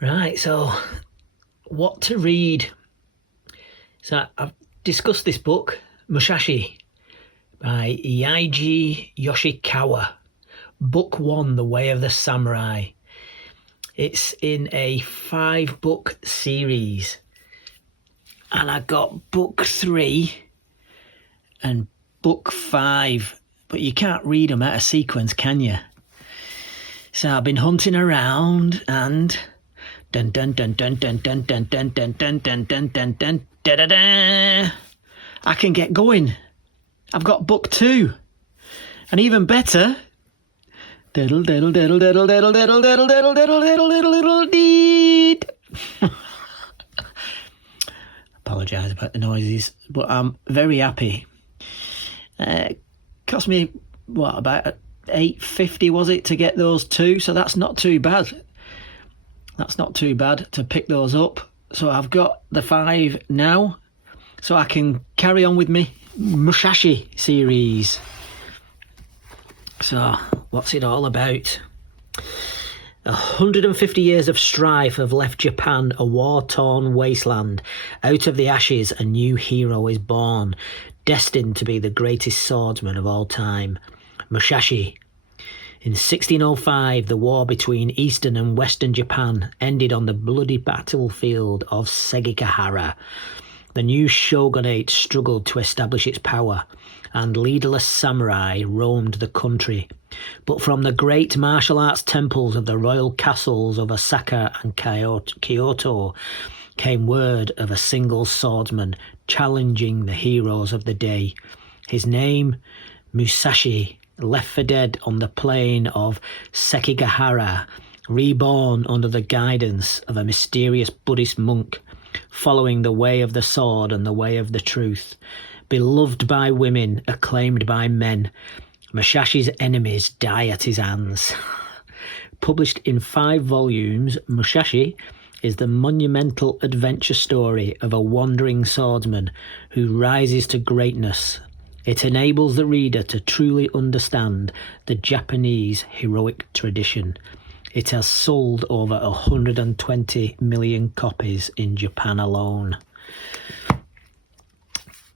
Right, so what to read? So I've discussed this book, Musashi, by Eiji Yoshikawa. Book 1, The Way of the Samurai. It's in a 5-book series. And I got book 3 and book 5, but you can't read them out of sequence, can you? So I've been hunting around and dun dun dun dun dun dun dun dun dun dun dun dun dun dun da da da. I can get going. I've got book 2, and even better. Diddle diddle diddle diddle diddle diddle diddle diddle diddle diddle diddle diddle deed. Apologise about the noises, but I'm very happy. Cost me about $8.50 was it to get those 2, so that's not too bad. That's not too bad to pick those up. So I've got the 5 now, so I can carry on with me Musashi series. So what's it all about? 150 years of strife have left Japan a war-torn wasteland. Out of the ashes, a new hero is born, destined to be the greatest swordsman of all time, Musashi. In 1605, the war between Eastern and Western Japan ended on the bloody battlefield of Sekigahara. The new shogunate struggled to establish its power, and leaderless samurai roamed the country. But from the great martial arts temples of the royal castles of Osaka and Kyoto came word of a single swordsman challenging the heroes of the day. His name, Musashi, left for dead on the plain of Sekigahara, reborn under the guidance of a mysterious Buddhist monk, following the way of the sword and the way of the truth. Beloved by women, acclaimed by men, Musashi's enemies die at his hands. Published in 5 volumes, Musashi is the monumental adventure story of a wandering swordsman who rises to greatness. It enables the reader to truly understand the Japanese heroic tradition. It has sold over 120 million copies in Japan alone.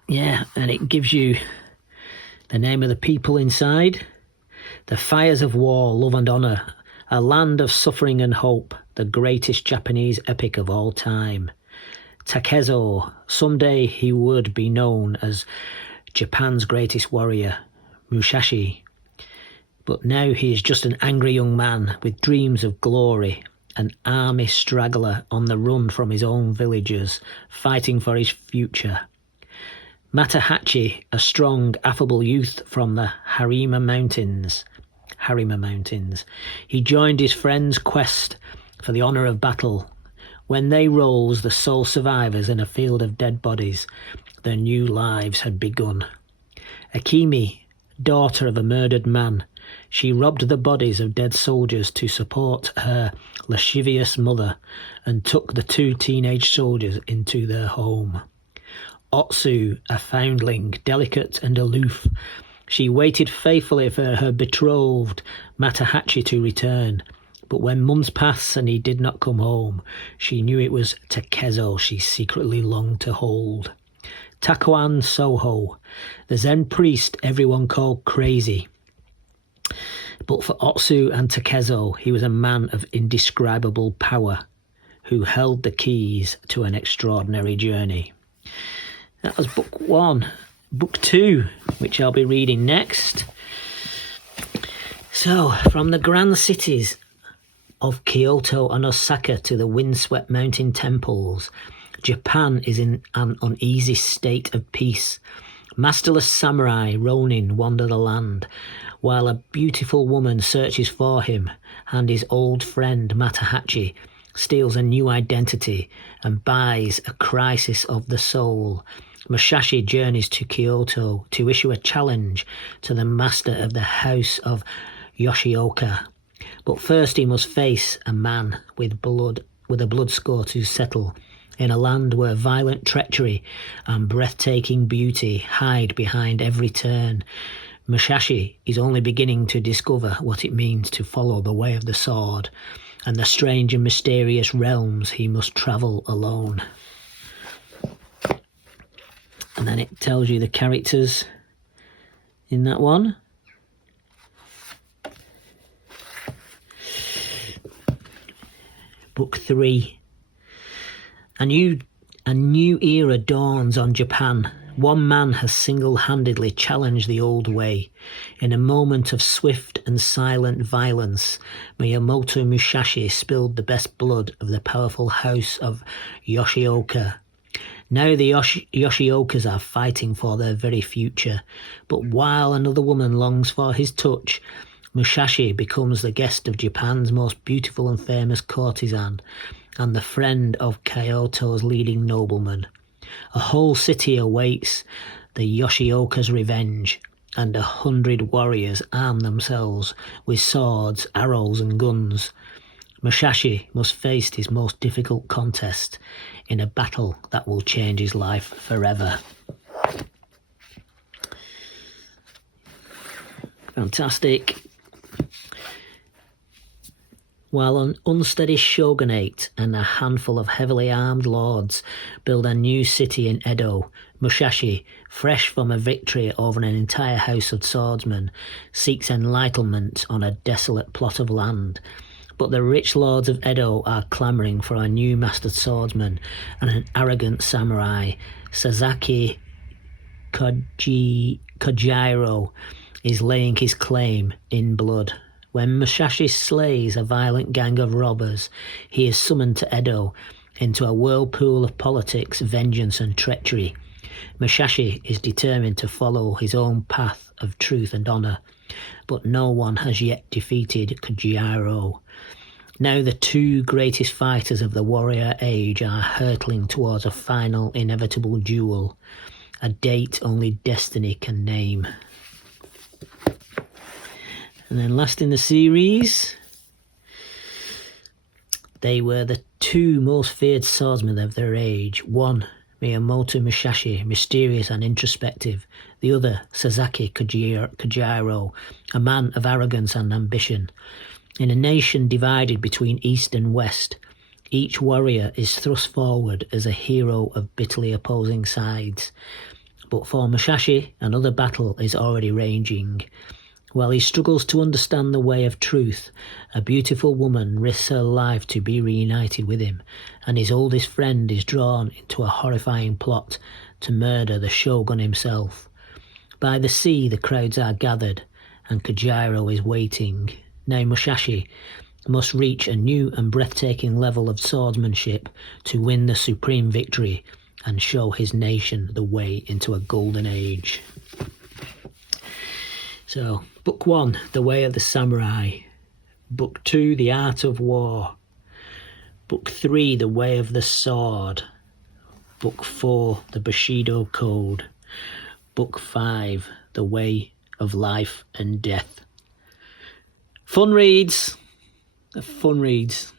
Yeah, and it gives you the name of the people inside. The fires of war, love and honour, a land of suffering and hope, the greatest Japanese epic of all time. Takezo, someday he would be known as Japan's greatest warrior, Musashi. But now he is just an angry young man with dreams of glory, an army straggler on the run from his own villagers, fighting for his future. Matahachi, a strong, affable youth from the Harima Mountains. He joined his friend's quest for the honour of battle. When they rose, the sole survivors in a field of dead bodies, their new lives had begun. Akimi, daughter of a murdered man, she robbed the bodies of dead soldiers to support her lascivious mother and took the 2 teenage soldiers into their home. Otsu, a foundling, delicate and aloof, she waited faithfully for her betrothed Matahachi to return. But when months passed and he did not come home, she knew it was Takezo she secretly longed to hold. Takuan Soho, the Zen priest everyone called crazy. But for Otsu and Takezo, he was a man of indescribable power who held the keys to an extraordinary journey. That was book 1. Book 2, which I'll be reading next. So, from the grand cities of Kyoto and Osaka to the windswept mountain temples, Japan is in an uneasy state of peace. Masterless samurai Ronin wander the land, while a beautiful woman searches for him, and his old friend Matahachi steals a new identity and buys a crisis of the soul. Musashi journeys to Kyoto to issue a challenge to the master of the house of Yoshikawa. But first he must face a man with a blood score to settle, in a land where violent treachery and breathtaking beauty hide behind every turn. Musashi is only beginning to discover what it means to follow the way of the sword and the strange and mysterious realms he must travel alone. And then it tells you the characters in that one. Book 3. A new era dawns on Japan. One man has single-handedly challenged the old way. In a moment of swift and silent violence, Miyamoto Musashi spilled the best blood of the powerful house of Yoshioka. Now the Yoshiokas are fighting for their very future, but while another woman longs for his touch, Musashi becomes the guest of Japan's most beautiful and famous courtesan, and the friend of Kyoto's leading nobleman. A whole city awaits the Yoshioka's revenge, and 100 warriors arm themselves with swords, arrows, and guns. Musashi must face his most difficult contest in a battle that will change his life forever. Fantastic. While an unsteady shogunate and a handful of heavily armed lords build a new city in Edo, Musashi, fresh from a victory over an entire house of swordsmen, seeks enlightenment on a desolate plot of land. But the rich lords of Edo are clamouring for a new master swordsman and an arrogant samurai. Sasaki Kojiro is laying his claim in blood. When Musashi slays a violent gang of robbers, he is summoned to Edo into a whirlpool of politics, vengeance and treachery. Musashi is determined to follow his own path of truth and honour, but no one has yet defeated Kojiro. Now the two greatest fighters of the warrior age are hurtling towards a final inevitable duel, a date only destiny can name. And then last in the series, they were the two most feared swordsmen of their age. One, Miyamoto Musashi, mysterious and introspective. The other, Sasaki Kojiro, a man of arrogance and ambition. In a nation divided between East and West, each warrior is thrust forward as a hero of bitterly opposing sides. But for Musashi, another battle is already raging. While he struggles to understand the way of truth, a beautiful woman risks her life to be reunited with him, and his oldest friend is drawn into a horrifying plot to murder the shogun himself. By the sea the crowds are gathered, and Kojiro is waiting. Now Musashi must reach a new and breathtaking level of swordsmanship to win the supreme victory and show his nation the way into a golden age. So, Book 1, The Way of the Samurai. Book 2, The Art of War. Book 3, The Way of the Sword. Book 4, The Bushido Code. Book 5, The Way of Life and Death. Fun reads. Fun reads.